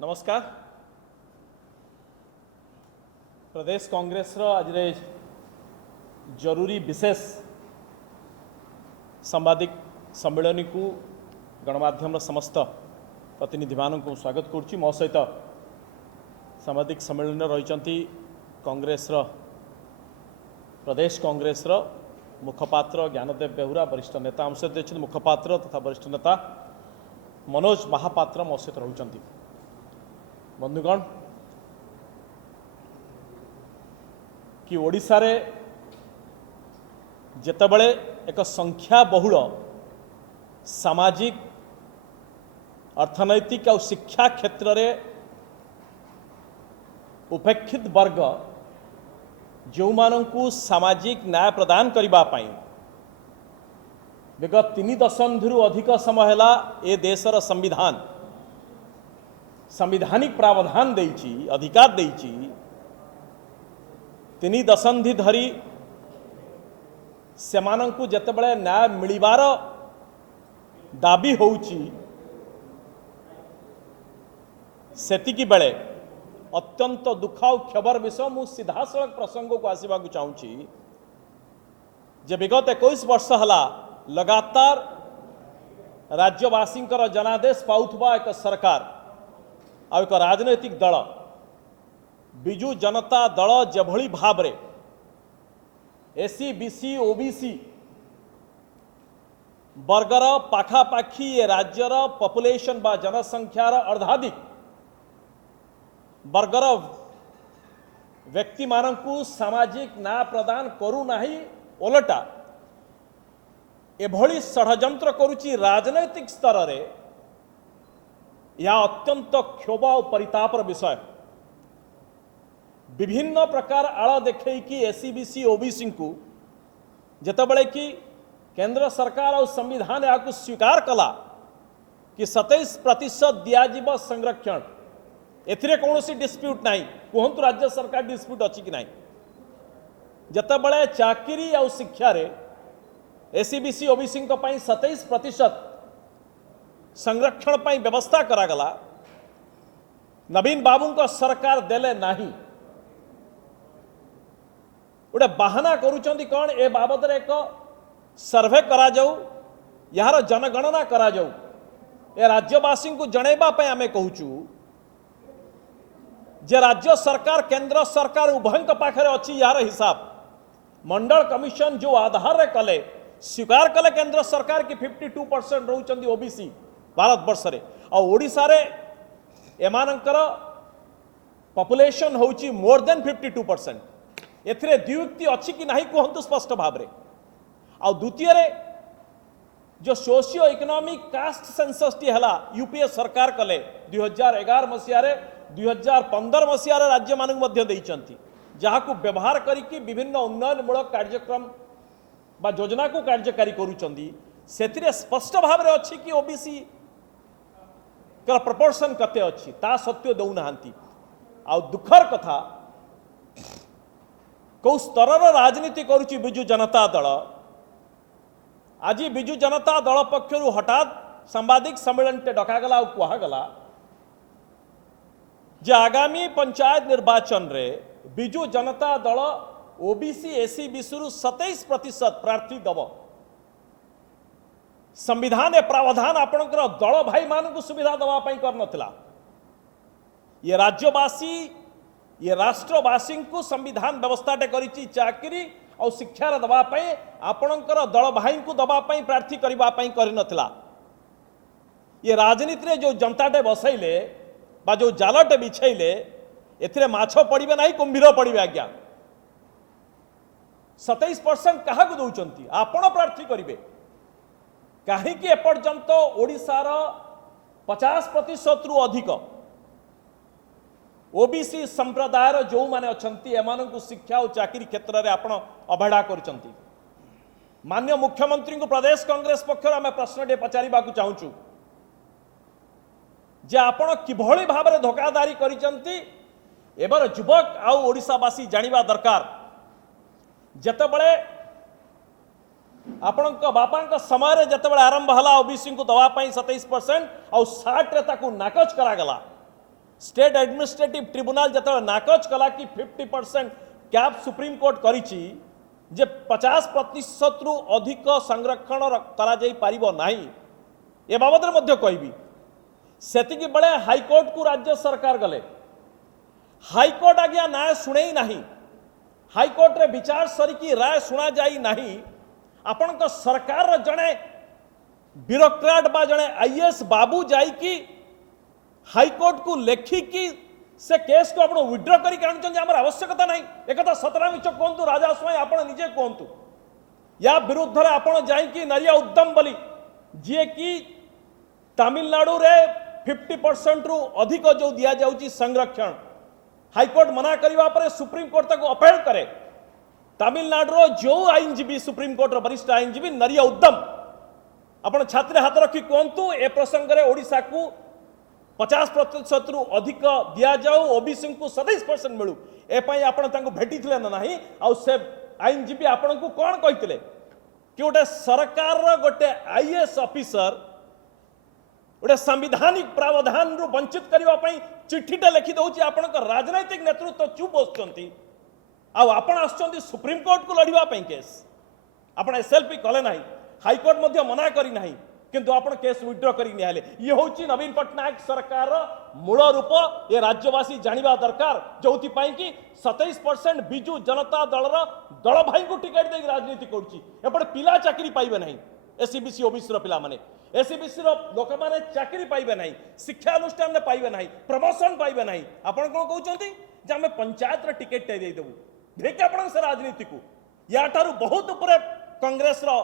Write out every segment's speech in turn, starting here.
नमस्कार। प्रदेश कांग्रेस आज जरूरी विशेष सांबादिक सम्मेलन को गणमाध्यम समस्त प्रतिनिधि मान को स्वागत करुच्ची। मो सहित सांबादिक सम्मेलन रही कांग्रेस प्रदेश कांग्रेस मुखपात्र ज्ञानदेव बेहुरा, वरिष्ठ नेता आम सहित मुखपात्र तथा वरिष्ठ नेता मनोज महापात्र मो सहित रही। बंधुगण, कि ओडिशा रे जेतेबेले एक संख्या बहुल सामाजिक अर्थनैतिक और शिक्षा क्षेत्र रे उपेक्षित वर्ग जो माननकु सामाजिक न्याय प्रदान करबा पाई विगत 3 दशंधि अधिक समय है ए देशर संविधान संविधानिक प्रावधान देइछि, अधिकार देइछि। 3 दशंधि धरी सेमानंकु जेतेबेले न्याय मिलिबार दाबी होउछि सेतिकी बेले अत्यंत दुख और क्षबर विषय मु सीधासलख प्रसंग को आसवा चाहूँगी जे विगत 21 वर्ष हला लगातार राज्यवासी जनादेश पाउथबा एक सरकार और एक राजनैतिक दल बिजु जनता दल जेभली भाव रे एससी बीसी ओबीसी वर्गर पाखापाखी ये राज्यर पॉपुलेशन बा जनसंख्यार अर्धाधिक वर्गर व्यक्ति मानकु सामाजिक न्याय प्रदान करू नाही, ओलटा एभली षड्यंत्र करुची राजनैतिक स्तर रे। यह अत्यंत क्षोभ और परितापर विषय। विभिन्न प्रकार आड़ देखे कि एससी बीसी ओबीसी को जेतेबेले कि केंद्र सरकार और संविधान या स्वीकार कला कि 27% दियाजिब संरक्षण, एथिरे कौनसी डिस्प्यूट नहीं। कहतु राज्य सरकार डिस्प्यूट अच्छी कि नहीं। जेतेबेले चाकरी और शिक्षा रे एससी बीसी ओबीसी 27% संरक्षण पर व्यवस्था करागला, नवीन बाबू को सरकार देले नाही। गोटे बाहाना करुचंदी कौन ए बाबद रे एक सर्वे करा जाऊ, यार जनगणना करा जाऊ, ए राज्यवासी को जनैबा पे आमे कहूचु जे राज्य सरकार केंद्र सरकार उभय पाखे अच्छी यार हिसाब। मंडल कमिशन जो आधार रे कले स्वीकार कले केंद्र सरकार की 52% रहउचंदी ओबीसी भारत वर्ष रे, और ओडिशा रे एमानंकर पॉपुलेशन होची मोर देन 52%। एथिरे द्वियुक्ति अच्छी कि नहीं कहतु स्पष्ट भाव रे। और द्वितीय रे जो socio economic caste census T हला यूपीए सरकार कले 2011 मसीह रे 2015 मसीह रे राज्य मानक मध्य देइचंती, जहा को व्यवहार करिकि विभिन्न उन्नयनमूलक कार्यक्रम बा योजना को कार्यकारी करूचंदी। सेथिरे स्पष्ट भाव रे अछि कि ओबीसी कर प्रपोर्शन कते अच्छी, ता सत्य दौ नाहंती। आ दुखर कथा कौ स्तर राजनीति करुची बिजु जनता दल। आज बिजु जनता दल पक्षरु हठात सांबादिक सम्मेलन टे डकागला और कहगला जे आगामी पंचायत निर्वाचन रे Biju Janata Dal OBC SC BC 27% प्रार्थी दब। संविधान ए प्रावधान आपणकर दल भाई मान को सुविधा दवाई कर नथिला। ये राज्यवासी ये राष्ट्रवासी को संविधान व्यवस्था करिची चाकरी और शिक्षा दवाई आपणकर दल भाई को दवाई प्रार्थी करने कर नथिला। ये राजनीति रे जो जनताटे बसैले बा जो जालटे बिछैले एथिरे माछ पड़िबे नहीं, कुंभीर पड़िबे। आज्ञा 27% क्या दौरान आपण प्रार्थी करेंगे कहीं एपर्यंत ओडिशार 50% रु अधिक ओबीसी संप्रदायर जो माने अछंती एमानंकु शिक्षा और चाकरी क्षेत्र में आपण अवहेला करछंती। माननीय मुख्यमंत्री को प्रदेश कांग्रेस पक्षर आम प्रश्न पचारिबा को चाहूचु जे आपण किभली भाव में धोखाधारी करिसंती एबर युवक आउ ओडिशावासी जानिबा दरकार। जेतेबेले आपण बापा समय जितेबाला आरंभ है ओबीसी को दवाई 27% और 60 रे ताकू नाकच करागला स्टेट एडमिनिस्ट्रेटिव ट्रिब्यूनल जो नाकच कला कि 50% कैप सुप्रीम कोर्ट करिछि जे 50% रु अधिक संरक्षण करा जाई पारिबो नाही ए बाबद मध्य कहबी सेतिकी बेले हाईकोर्ट को राज्य सरकार गले हाईकोर्ट आज्ञा न्याय शुणे नहीं हाईकोर्ट रे विचार सरिकी राय शुणा जाई नहीं आपण सरकार जड़े ब्यूरोक्राट बा जड़े आईएएस बाबू जाइकी हाईकोर्ट को लेखिकी से केस को आपण विड्रॉ करी आम आवश्यकता नहीं एक सतरा मिछ कहतु राजा स्वाई आप निजे कहतु या विरुद्ध रे आपण जाइकी नरिया उद्यम बोली जी कि तमिलनाडु रे 50% रु अधिक जो दिया जाउची संरक्षण हाईकोर्ट मना करने पर सुप्रीम कोर्ट तक अपील करे तमिलनाडु जो आईनजीवी सुप्रीम कोर्ट वरिष्ठ आईनजीवी नरिया उद्यम आपण छात्र हाथ रखी कहतु ए प्रसंग में ओडिशा को 50% रु अधिक दिया जाऊ ओबीसी को 27% मिलू एपाई आपण तांको भेटी थिले ना नहीं आ से आईनजीवी आपण को कोन कहितले कि गोटे सरकार गोटे आईएएस ऑफिसर गोटे संवैधानिक प्रावधान रु वंचित करने चिठीटे लिखि दौची आपण राजनैतिक नेतृत्व चुप बसुंती आपण आसुंती सुप्रीम कोर्ट को लड़िबा पई केस आपण एसएलपी कले नाही हाईकोर्ट मध्य मना करी नाही किंतु आपण केस विड्रॉ करी निहाले ये होची नवीन पटनायक सरकार मूल रूप ये राज्यवासी जानिबा दरकार जोथि पई कि 27% बिजू जनता दल दल भाई को टिकट दे राजनीति करूची एपटे पिला चाकरी पाइबे नाही एससीबीसी ओबीसी रो पिला माने एससीबीसी रो लोक माने चाकरी पाइबे नाही शिक्षा अनुष्ठान में पाइबे नाही प्रमोशन पाइबे नाही आपण कोन कहउचंती जे हम पंचायत रे टिकट दे देबू देखि आपण से राजनीति को या ठारू बहुत ऊपर कांग्रेस रो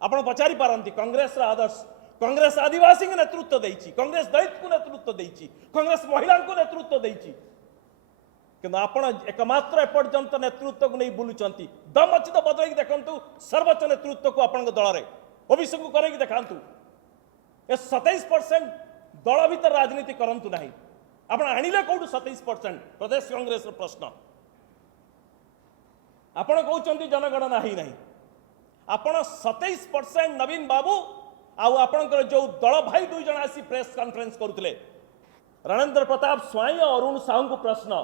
आपण पचारि पारंती कांग्रेस रो आदर्श कांग्रेस आदिवासी को नेतृत्व देइची कांग्रेस दलित को नेतृत्व देइची कांग्रेस महिला को नेतृत्व देइची किंतु आपण एकमात्र एपर्यंत नेतृत्व को नहीं बुलुचंती दम अछि तो बदलैक देखंतु सर्वोच्च नेतृत्व को आपण दल रे ओबीसी को करैक देखांतु ए 27% दल भीतर राजनीति करंतु नहीं आपण आनिले कोठु 27% प्रदेश कांग्रेस रो प्रश्न आपण कहउचंती जनगणना ही नहीं आपण 27% नवीन बाबू आउ आपणकर जो दल भाई दुई जन आसी प्रेस कॉन्फ्रेंस करुले रणेंद्र प्रताप स्वाई और अरुण साहू को प्रश्न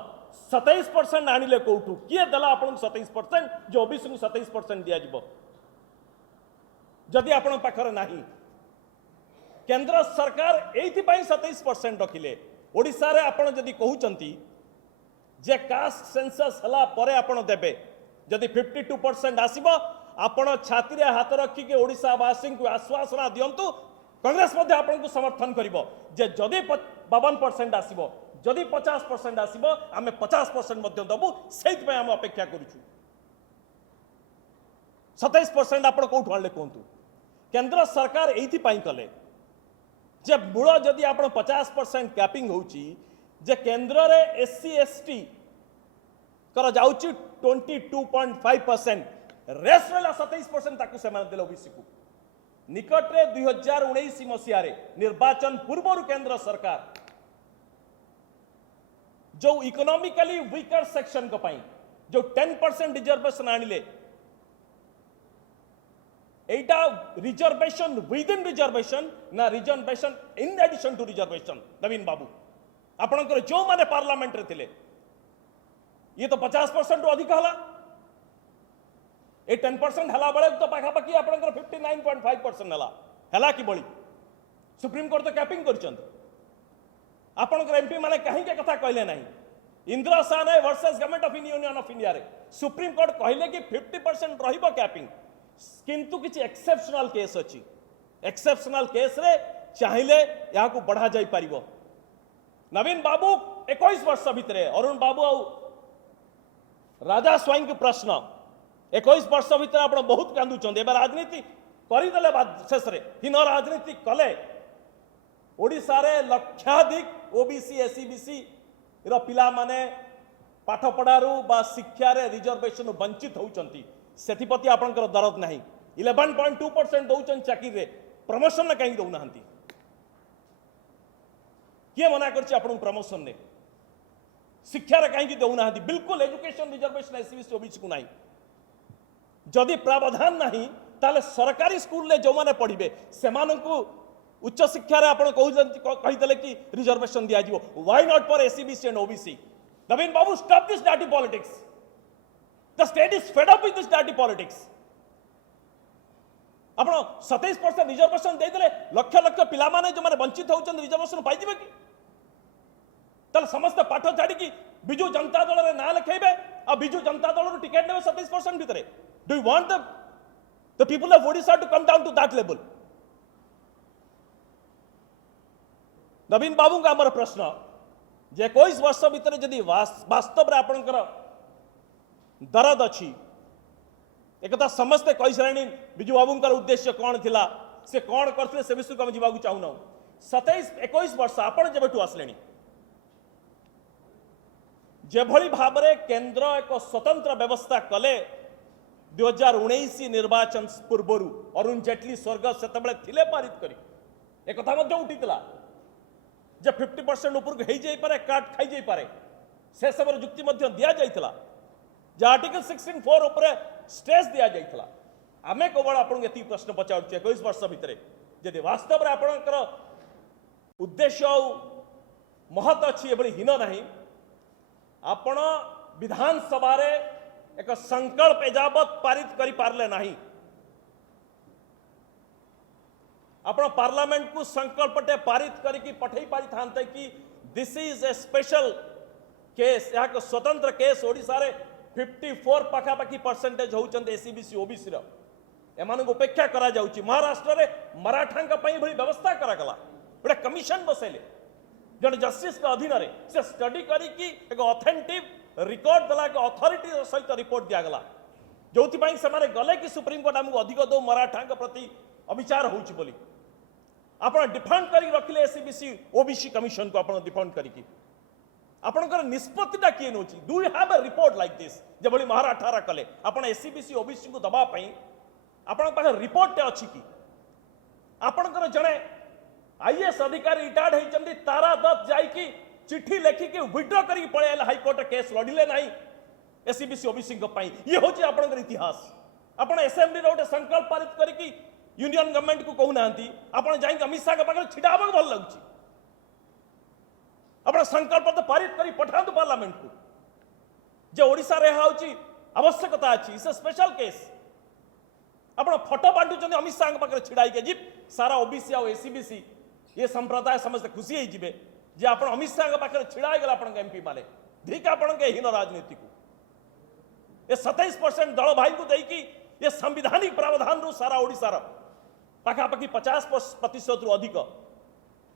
27% आनिले कोठु किए देला आपण 27% जो ओबीसी को 27% दिया जिवो जदि आपण पाखर नाही केंद्र सरकार एथि पई 27% रखिले ओडिसा रे आपण जदि कहउचंती जे कास्ट सेंसस हला परे आपण देबे जदि 52% आसीबो आपण छात्री हाथ रखिके ओडिशावासी को आश्वासना दियंतु कांग्रेस मध्य आपण को समर्थन करिवो जे जदि 52% आसीबो जदि 50% आसीबो आमे 50% मध्य दबु सेइत पे हम अपेक्षा करूछु 27% आपण कोठु आले कोंतु केंद्र सरकार एथि पई कले जे मूल जदि आपण 50% कैपिंग होउची जे केंद्र रे एससी एसटी कर जाउची 22.5% रेस्ट रहा 27% ताकू से देले ओबीसी को निकट रे 2019 मसीह निर्वाचन पूर्व केंद्र सरकार जो इकोनॉमिकली वीकर सेक्शन को पाई जो 10% रिजर्वेशन आनिले एटा रिजर्वेशन विद इन रिजर्वेशन ना reservation in addition to reservation Naveen babu आपणकर जो माने पार्लियामेंट रे थिले ये तो 50% रु अधिक हला ए 10% हला बळे तो पाखापाखि आपणकर 59.5% हला कि बळी सुप्रीम कोर्ट तो कैपिंग करछन आपणकर एमपी माने कहीं के कथा कहले नहीं Indira Sawhney versus government of union of India रे सुप्रीम कोर्ट कहले कि 50% रहिबो कैपिंग किंतु किछि एक्सेप्शनल केस अछि एक्सेप्शनल केस रे चाहिले या को बढ़ा जाई परिबो नवीन बाबू 21 वर्ष भितरे अरुण बाबू आ राजा स्वाई के प्रश्न 21 वर्ष भितर आप बहुत कांदुचंदे एबे राजनीति करिदेले शेष रे हिन राजनीति कले ओडिसा रे लक्षाधिक ओबीसी एससीबीसी रो पिला माने पाठ पढ़ारू बा शिक्षा रे रिजर्वेशन वंचित होउचंती सेथिपति आपनकर दरद नाही 11.2% दउचन चाकरी रे प्रमोशन कहीं दउना हंती किए मना करछि आपन प्रमोशन ने शिक्षा रे कहीं दउना हंती बिल्कुल एजुकेशन रिजर्वेशन एससीबीसी ओबीसी को नाही जदि प्रावधान नहीं ताले सरकारी स्कूल ले जो माने पढ़िबे सेमानंकु उच्च शिक्षा रे आपण कहिदले कि रिजर्वेशन दिया जीवो why not for SCBC and OBC Naveen Babu stop this dirty politics the state is fed up with this dirty politics आपण 27% रिजर्वेशन देदेले लक्ष लक्ष पिला माने जो माने वंचित होउछन रिजर्वेशन पाई जिवे कि तल समस्त पाठ छाड़ी कि बिजू जनता दल रे ना लिखेबे आ बिजू जनता दल रो टिकट देबे 27% भितरे do you want the people of Odisha to come down to that level Naveen babu का हमर प्रश्न जे 21 वर्ष भितरे जदि वास्तव रे आपनकर दरद अछि एक कथा समस्त कहि श्रेणी बिजू बाबूंकर उद्देश्य कौन थिला से कौन करथिले से विषय को हम जीवाकू चाहूना 21 वर्ष आपण जेबेटू आसलेनी जेभली भाबरे केंद्र एक स्वतंत्र व्यवस्था कले 2019 निर्वाचन पूर्वरु अरुण जेटली स्वर्ग सेतबेले थिले पारित करी एक कथा मध्ये उठितला जे 50% ऊपर हेई जाई पारे काट खाई जाई पारे से सबर जुक्ति मध्ये दिया जाइतला जे आर्टिकल 16(4) ऊपर स्ट्रेस दिया जाइतला आमे केवल आपन एति प्रश्न पचाउछ 21 वर्ष भितरे जदि वास्तव रे आपनकर उद्देश्य महत अछि एबली हीन नाही आपण विधानसभा रे एक संकल्प एजावत पारित करि पारले नाही आपण पार्लियामेंट को संकल्पटे पारित करिकी पठै पारि थानते कि this is a special case या स्वतंत्र केस ओडिसा रे 54 पाखापाखी परसेंटेज होउचंद एससीबीसी ओबीसी रो एमान उपेक्षा करा जाउची महाराष्ट्र रे मराठांक पई भली व्यवस्था करा गला बडा कमिशन बसेले जन जस्टिस के अधीन रे से स्टडी करी कि एक ऑथेंटिक रिकॉर्ड दला के अथॉरिटी सहित रिपोर्ट दिया गला जोथि पई से माने गले कि सुप्रीम कोर्ट हमको अधिक दो मराठांक प्रति अविचार होउची बोली आपण डिफेंड करी रखिले एससीबीसी ओबीसी कमिशन को आपण डिफेंड करी कि आपनकर निष्पत्तिटा किए नोची do you have a report like this जबली महाराठारा कले आपण एससीबीसी ओबीसी को दबा पई आपण पाखे रिपोर्ट अछि कि आपनकर जणे आईएएस अधिकारी रिटायर्ड होइचंदी तारा दत्त जाई कि चिट्ठी लेखि कि विड्रॉ करी पळे आले हाई कोर्ट केस लडिले नाही एससीबीसी ओबीसी को पई ये होची आपनकर इतिहास आपण असेंबली रो संकल्प पारित करी कि यूनियन गवर्नमेंट को कहू नांती आपण जाई अमित शाह के पाखे छिडाबक भल लागुची आपण संकल्प तो पारित करी पठांतु पार्लियामेंट को जे ओडिसा रे हाउची आवश्यकता अछि इस स्पेशल केस आपण फोटो बांटुचंदी अमित शाह के पाखे छिडाई के जिप सारा ओबीसी और एससीबीसी ये संप्रदाय समस्त खुशी होई जिवे जे आपण अमित शाह के पाखे छिडाई गेला आपण एमपी माने धिक आपण के हीन राजनीति को ये 27% दल भाई को देई कि ये संवैधानिक प्रावधान रु सारा ओडिसा रा पाखापाखी 50% रु अधिक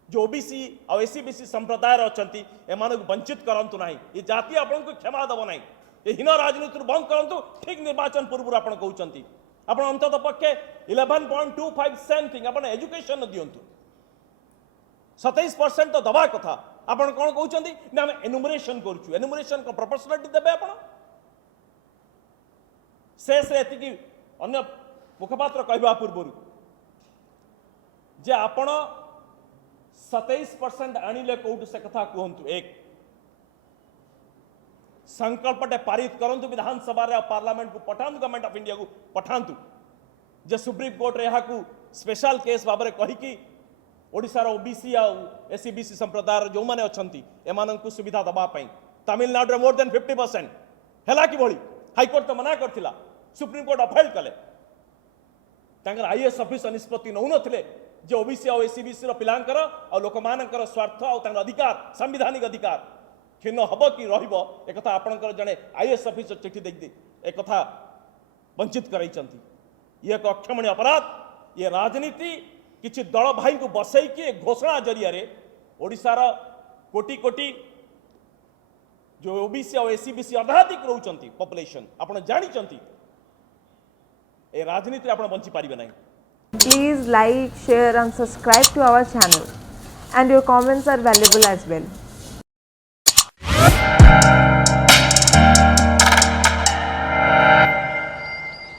जो ओबीसी और एससीबीसी संप्रदाय अछंती एमान वंचित करंतु नाही ये जाति आपन को क्षमा दब नाही ये हीन राजनीति बंद करंतु ठीक निर्वाचन पूर्व आपन कहउचंती आपन अंतत पक्षे 11.25 समथिंग आपन एजुकेशन दियंतु 27% तो दबा कथा आपन कोन कहउचंती ना हम एनुमरेशन करछु एनुमरेशन को प्रोपोर्शनलिटी देबे आपन शेष रे एति अन्य मुखपात्र कहबा पूर्व जे आपन 27% आनिले कोउट से कथा कहंतु एक संकल्पटे पारित करंतु विधानसभा रे पार्लियामेंट को पठांतु गवर्नमेंट ऑफ इंडिया को पठांतु जे सुप्रीम कोर्ट रे यहा को स्पेशल केस बाबरे कहि कि ओडिसा रो ओबीसी आ एससीबीसी संप्रदाय जो माने अछंती एमान को सुविधा दबा पई तमिलनाडु रे मोर देन 50% हैला कि भली हाई कोर्ट तो मना करथिला सुप्रीम कोर्ट अफेल कले तांकर आईएएस ऑफिसर निष्पत्ति नउ नथिले जे ओबीसी और एससीबीसी रो पिलांकर और लोकमानकर स्वार्थ और तांकर अधिकार संवैधानिक अधिकार क्षीण हब कि रहिबो एक कथा आपनकर जने आईएएस ऑफिसर चिट्ठी दे एक कथा वंचित करैचंती ये एक अक्षमणीय अपराध ये राजनीति किछि दल भाई को बसई कि घोषणा जरिया रे ओडिसा रो कोटी कोटी जो ओबीसी और एससीबीसी अधाधिक रहउचंती पॉपुलेशन आपण जानिचंती ए राजनीति आपण बंची पारिबे नाही. Please like, share and subscribe to our channel, and your comments are valuable as well.